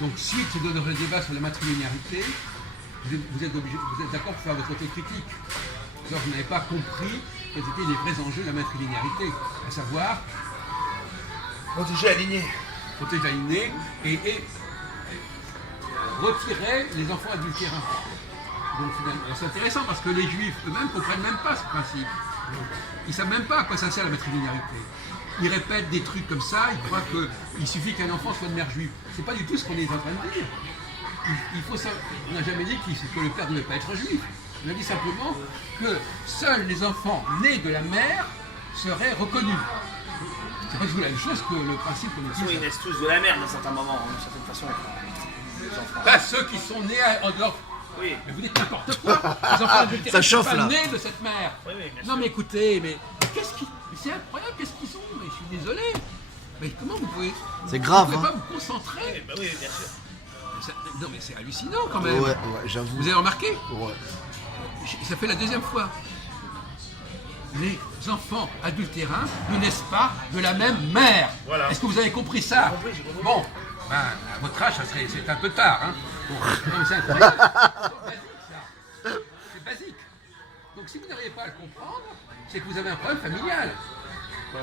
Donc, suite de notre débat sur la matrilinéarité, vous êtes d'accord pour faire votre autocritique. Alors, vous n'avez pas compris quels étaient les vrais enjeux de la matrilinéarité, à savoir protéger l'aligné. protéger la lignée et retirer les enfants adultérins. Donc finalement, c'est intéressant parce que les juifs eux-mêmes ne comprennent même pas ce principe. Ils ne savent même pas à quoi ça sert la matrilinéarité. Ils répètent des trucs comme ça, ils croient qu'il suffit qu'un enfant soit de mère juive. C'est pas du tout ce qu'on est en train de dire. Il faut ça. On n'a jamais dit que le père ne devait pas être juif. On a dit simplement que seuls les enfants nés de la mère seraient reconnus. C'est pas du tout la même chose que le principe qu'on utilise. Ils naissent tous de la merde à certains moments, d'une certaine façon. Pas ceux qui sont nés en dehors. Oui. Mais vous dites n'importe quoi. Les enfants adultérins Ça ne sont chauffe, pas là. nés de cette mère. Oui, bien sûr. Non mais écoutez, mais qu'est-ce qui. C'est incroyable, qu'est-ce qu'ils ont? Mais je suis désolé. Mais comment vous pouvez. C'est grave, Vous pouvez hein. pas vous concentrer. Bah oui, bien sûr. Non mais c'est hallucinant quand même. Ouais, j'avoue. Vous avez remarqué? Ouais. Ça fait la deuxième fois. Les enfants adultérins ne naissent pas de la même mère. Voilà. Est-ce que vous avez compris ça? J'ai compris. Bon, ben, à votre âge, c'est un peu tard. Hein. Bon, non, mais c'est incroyable. C'est basique, ça. C'est basique. Donc si vous n'arrivez pas à le comprendre, c'est que vous avez un problème familial.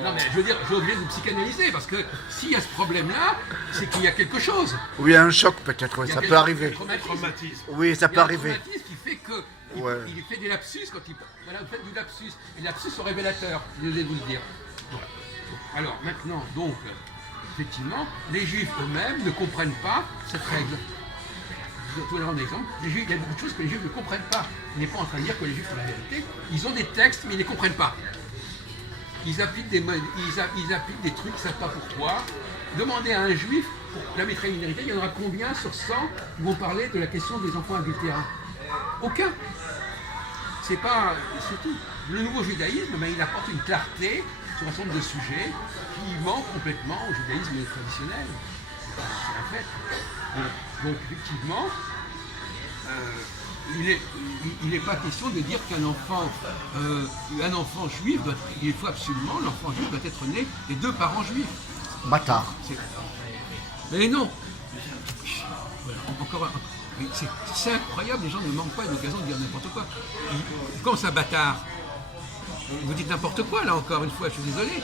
Non mais je veux dire, j'ai oublié de vous psychanalyser parce que s'il y a ce problème-là, c'est qu'il y a quelque chose. Oui, un choc peut-être, ouais, Il y a ça quelque- peut arriver. traumatisme. Oui, ça Il y peut a un arriver. traumatisme qui fait que Ouais. il fait des lapsus quand il. Voilà, vous faites du lapsus. Et les lapsus sont révélateurs, je vais vous le dire. Bon. Alors maintenant, donc, effectivement, les juifs eux-mêmes ne comprennent pas cette règle. Je vais vous donner un exemple. Les juifs, il y a beaucoup de choses que les juifs ne comprennent pas. On n'est pas en train de dire que les juifs ont la vérité. Ils ont des textes, mais ils ne les comprennent pas. Ils appliquent des trucs, ils ne savent pas pourquoi. Demandez à un juif, pour la matrilinéarité, il y en aura combien sur 100 qui vont parler de la question des enfants adultérins? Aucun. C'est pas. C'est tout. Le nouveau judaïsme, ben, il apporte une clarté sur un certain nombre de sujets qui manquent complètement au judaïsme traditionnel. C'est un fait. Donc, effectivement, il n'est pas question de dire qu'un enfant juif, il faut absolument, l'enfant juif doit être né des deux parents juifs. Bâtard. Mais non. Voilà, encore un. C'est incroyable, les gens ne manquent pas d'occasion de dire n'importe quoi. Comment ça, bâtard? Vous dites n'importe quoi, là, encore une fois, je suis désolé.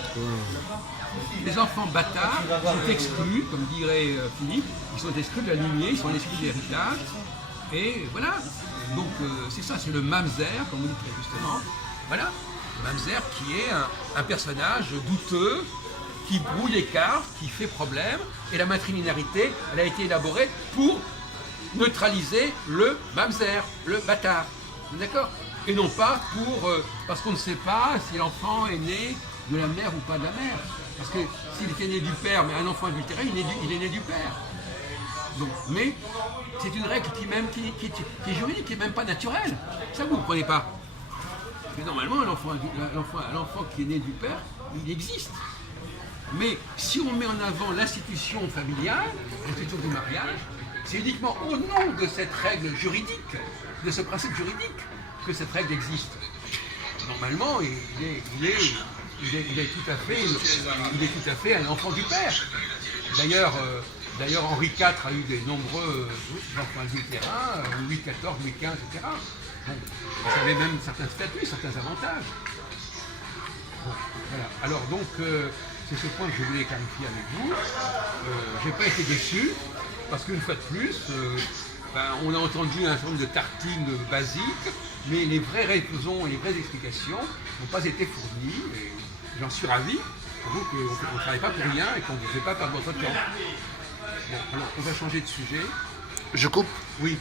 Les enfants bâtards sont exclus, comme dirait Philippe, ils sont exclus de la lignée, ils sont exclus de l'héritage. Et voilà. Donc, c'est ça, c'est le mamzer, comme vous dites très justement. Voilà. Le mamzer qui est un personnage douteux, qui brouille les cartes, qui fait problème. Et la matrilinéarité, elle a été élaborée pour neutraliser le mamzer, le bâtard. D'accord? Et non pas parce qu'on ne sait pas si l'enfant est né de la mère ou pas de la mère. Parce que s'il était né du père, mais un enfant adultéré, il est né du père. Donc, mais c'est une règle qui est juridique, qui n'est même pas naturelle. Ça, vous ne comprenez pas. Parce que normalement, l'enfant qui est né du père, il existe. Mais si on met en avant l'institution familiale, l'institution du mariage, c'est uniquement au nom de cette règle juridique, de ce principe juridique, que cette règle existe. Normalement, il est tout à fait un enfant du père. D'ailleurs, Henri IV a eu des nombreux enfants adultérins, Louis XIV, Louis XV, etc. Bon, ça avait même certains statuts, certains avantages. Bon, voilà. Alors donc, c'est ce point que je voulais clarifier avec vous. Je n'ai pas été déçu, parce qu'une fois de plus, on a entendu un certain nombre de tartines basiques, mais les vraies raisons et les vraies explications n'ont pas été fournies. Et j'en suis ravi. Donc on ne travaille pas pour rien et qu'on ne vous fait pas perdre votre temps. Bon, alors on va changer de sujet. Je coupe. Oui.